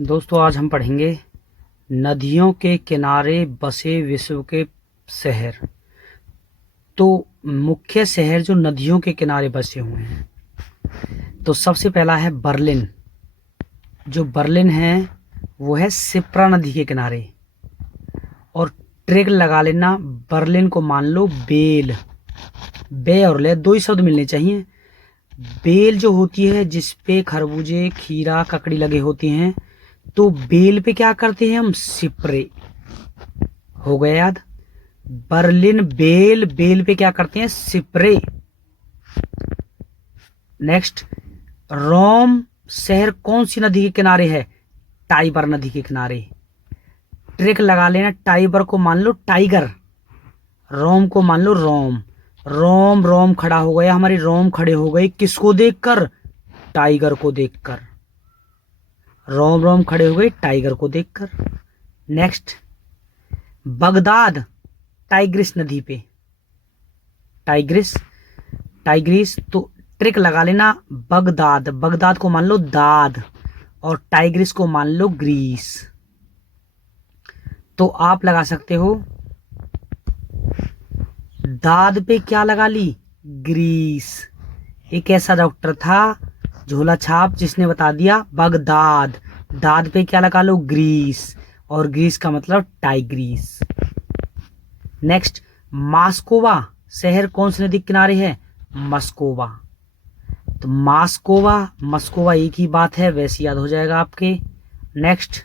दोस्तों आज हम पढ़ेंगे नदियों के किनारे बसे विश्व के शहर। तो मुख्य शहर जो नदियों के किनारे बसे हुए हैं, तो सबसे पहला है बर्लिन। जो बर्लिन है वो है सिप्रा नदी के किनारे। और ट्रिक लगा लेना, बर्लिन को मान लो बेल। बे और ले दो ही शब्द मिलने चाहिए। बेल जो होती है जिसपे खरबूजे खीरा ककड़ी लगे होते हैं, तो बेल पे क्या करते हैं हम? सिपरे। हो गया याद? बर्लिन बेल, बेल पे क्या करते हैं? सिपरे। नेक्स्ट, रोम शहर कौन सी नदी के किनारे है? टाइबर नदी के किनारे। ट्रिक लगा लेना, टाइबर को मान लो टाइगर, रोम को मान लो रोम। रोम रोम खड़ा हो गया, हमारी रोम खड़े हो गई किसको देखकर? टाइगर को देखकर। रोम रोम खड़े हो गए टाइगर को देखकर। नेक्स्ट, बगदाद टाइग्रिस नदी पे। Tigris, Tigris. तो ट्रिक लगा लेना, बगदाद, बगदाद को मान लो दाद और टाइग्रिस को मान लो ग्रीस। तो आप लगा सकते हो दाद पे क्या लगा ली? ग्रीस। एक ऐसा डॉक्टर था झोला छाप जिसने बता दिया बगदाद, दाद पे क्या लगा लो? ग्रीस, और ग्रीस का मतलब टाइग्रीस। नेक्स्ट, मास्कोवा शहर कौन सी नदी के किनारे है? मस्कोवा। तो मास्कोवा मस्कोवा एक ही बात है, वैसे याद हो जाएगा आपके। नेक्स्ट,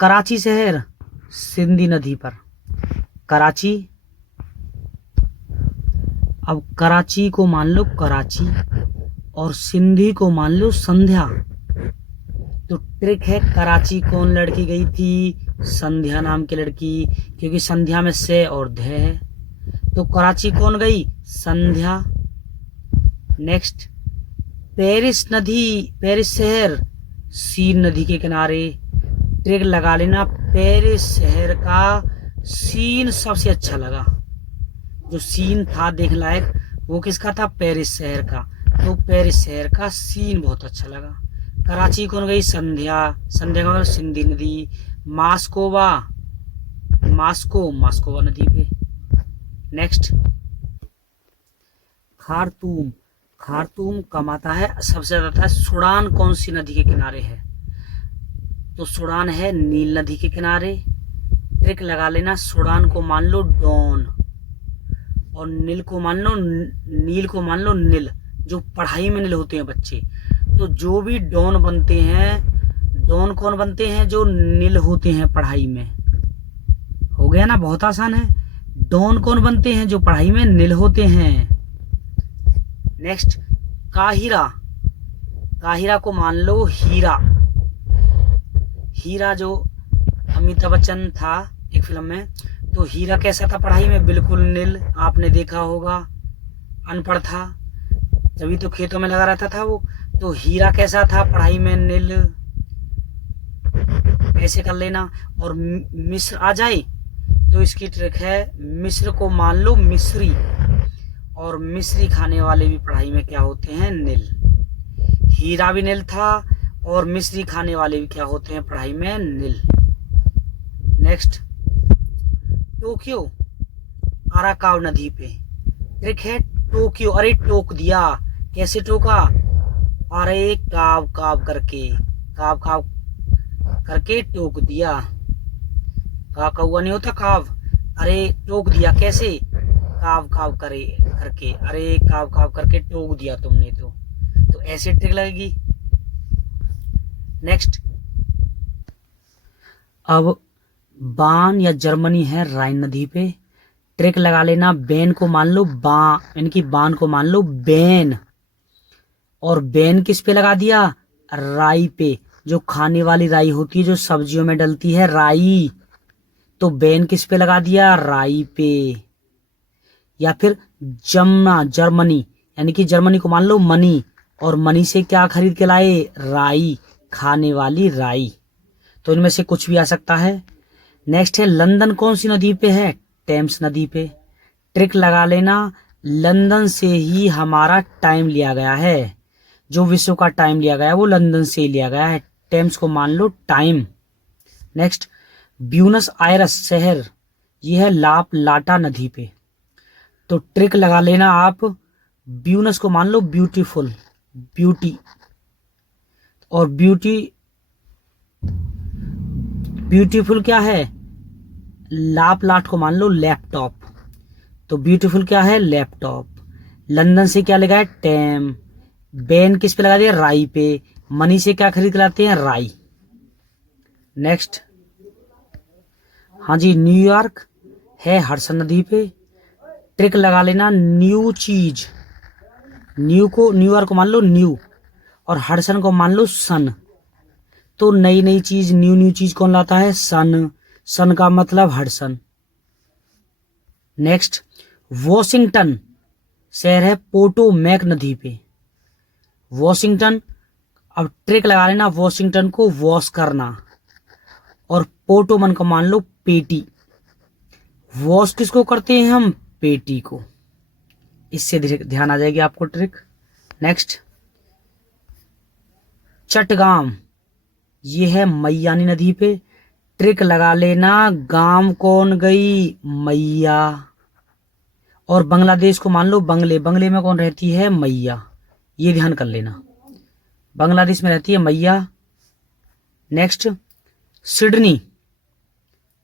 कराची शहर सिंधी नदी पर। कराची, अब कराची को मान लो कराची और सिंधी को मान लो संध्या। तो ट्रिक है, कराची कौन लड़की गई थी? संध्या नाम की लड़की, क्योंकि संध्या में से और ध है, तो कराची कौन गई? संध्या। नेक्स्ट, पेरिस नदी, पेरिस शहर सीन नदी के किनारे। ट्रिक लगा लेना, पेरिस शहर का सीन सबसे अच्छा लगा। जो सीन था देखने लायक वो किसका था? पेरिस शहर का। तो पेरिस शहर का सीन बहुत अच्छा लगा। कराची कौन गई? संध्या, संध्या का सिंधी नदी। मास्कोवा, मास्को, मास्कोवा नदी पे। नेक्स्ट, खार्तूम, खार्तूम कमाता है सबसे ज्यादा था। सूडान कौन सी नदी के किनारे है? तो सूडान है नील नदी के किनारे। ट्रिक लगा लेना, सूडान को मान लो डॉन और नील को मान लो, नील को मान लो नील। जो पढ़ाई में नील होते हैं बच्चे, तो जो भी डॉन बनते हैं, डॉन कौन बनते हैं? जो नील होते हैं पढ़ाई में। हो गया ना, बहुत आसान है। डॉन कौन बनते हैं? जो पढ़ाई में नील होते हैं। नेक्स्ट, काहिरा, काहिरा को मान लो हीरा। हीरा जो अमिताभ बच्चन था एक फिल्म में, तो हीरा कैसा था पढ़ाई में? बिल्कुल नील, आपने देखा होगा। अनपढ़ था तभी तो खेतों में लगा रहता था वो। तो हीरा कैसा था पढ़ाई में? नील। ऐसे कर लेना। और मिस्र आ जाए तो इसकी ट्रिक है, मिस्र को मान लो मिस्री, और मिस्री खाने वाले भी पढ़ाई में क्या होते हैं? नील। हीरा भी नील था और मिस्री खाने वाले भी क्या होते हैं पढ़ाई में? नील। नेक्स्ट, टोक्यो अराकाव नदी पे। ट्रिक है टोक्यो, अरे टोक दिया। कैसे टोका? अरे काव काव करके, काव काव करके टोक दिया। का कौआ नहीं होता काव, अरे टोक दिया कैसे? काव काव करे करके, अरे काव काव करके टोक दिया तुमने। तो ऐसे ट्रिक लगेगी। नेक्स्ट, अब बान या जर्मनी है राइन नदी पे। ट्रिक लगा लेना, बेन को मान लो बा, इनकी बान को मान लो बेन, और बेन किस पे लगा दिया? राई पे। जो खाने वाली राई होती है, जो सब्जियों में डलती है, राई। तो बेन किस पे लगा दिया? राई पे। या फिर जमना, जर्मनी, यानी कि जर्मनी को मान लो मनी, और मनी से क्या खरीद के लाए? राई, खाने वाली राई। तो इनमें से कुछ भी आ सकता है। नेक्स्ट है लंदन कौन सी नदी पे है? टेम्स नदी पे। ट्रिक लगा लेना, लंदन से ही हमारा टाइम लिया गया है। जो विश्व का टाइम लिया गया है वो लंदन से ही लिया गया है। टेम्स को मान लो टाइम। नेक्स्ट, ब्यूनस आयरस शहर, यह है लाप लाटा नदी पे। तो ट्रिक लगा लेना आप, ब्यूनस को मान लो ब्यूटीफुल, ब्यूटी, और ब्यूटीफुल क्या है, लाप लाट को मान लो लैपटॉप। तो ब्यूटीफुल क्या है, लैपटॉप। लंदन से क्या लगा है, टैम। बैन किस पे लगा दिया, राई पे। मनी से क्या खरीद के लाते हैं, राई। नेक्स्ट, हाँ जी, न्यूयॉर्क है हडसन नदी पे। ट्रिक लगा लेना, न्यू चीज, न्यूयॉर्क को मान लो न्यू, और हडसन को मान लो सन। तो नई नई चीज, न्यू चीज कौन लाता है, सन। सन का मतलब हडसन। नेक्स्ट, वॉशिंगटन शहर है पोटोमैक नदी पे। वॉशिंगटन, अब ट्रिक लगा लेना, वॉशिंगटन को वॉश करना, और पोटोमन को मान लो पेटी। वॉश किसको करते हैं हम, पेटी को। इससे ध्यान आ जाएगी आपको ट्रिक। नेक्स्ट, चटगाम, ये है मैयानी नदी पे। ट्रिक लगा लेना, गांव कौन गई, मैया। और बांग्लादेश को मान लो बंगले, बंगले में कौन रहती है, मैया। ये ध्यान कर लेना, बांग्लादेश में रहती है मैया। नेक्स्ट, सिडनी,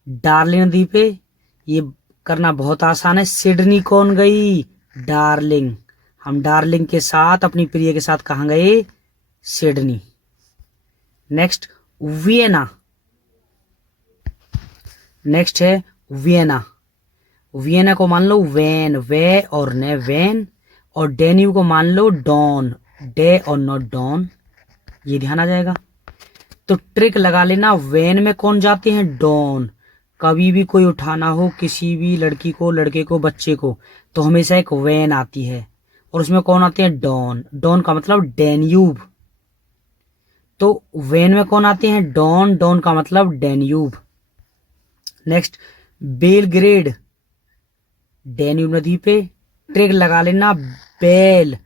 डार्लिंग नदी पे। ये करना बहुत आसान है, सिडनी कौन गई, डार्लिंग। हम डार्लिंग के साथ, अपनी प्रिय के साथ कहाँ गए, सिडनी। नेक्स्ट, वियना, नेक्स्ट है वियना। वियना को मान लो वैन, वे और ने वैन, और डेन्यू को मान लो डॉन, डे और नॉट डॉन। ये ध्यान आ जाएगा। तो ट्रिक लगा लेना, वैन में कौन जाते हैं, डॉन। कभी भी कोई उठाना हो किसी भी लड़की को, लड़के को, बच्चे को, तो हमेशा एक वैन आती है, और उसमें कौन आते हैं, डॉन। डॉन का मतलब डेन्यूब। तो वैन में कौन आते हैं, डॉन, डॉन का मतलब डेन्यूब। नेक्स्ट, बेलग्रेड, डेन्यूब नदी पे। ट्रिक लगा लेना, बेल,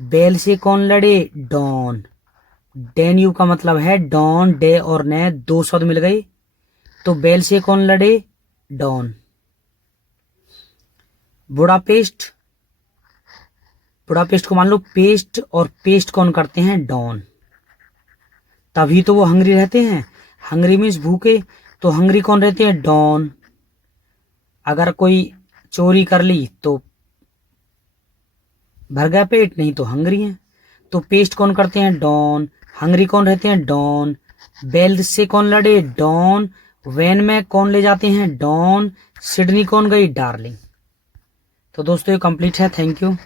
बेल से कौन लड़े, डॉन। डेन्यूब का मतलब है डॉन, डे और ने दो शब्द मिल गए, तो बेल से कौन लड़े, डॉन। बुडापेस्ट, बुडापेस्ट को मान लो पेस्ट, और पेस्ट कौन करते हैं, डॉन। तभी तो वो हंगरी रहते हैं, हंगरी मीन्स भूखे, तो हंगरी कौन रहते हैं, डॉन। अगर कोई चोरी कर ली तो भर गया पेट, नहीं तो हंगरी है। तो पेस्ट कौन करते हैं, डॉन। हंगरी कौन रहते हैं, डॉन। बेल से कौन लड़े, डॉन। वैन में कौन ले जाते हैं, डॉन। सिडनी कौन गई, डार्लिंग। तो दोस्तों ये कंप्लीट है, थैंक यू।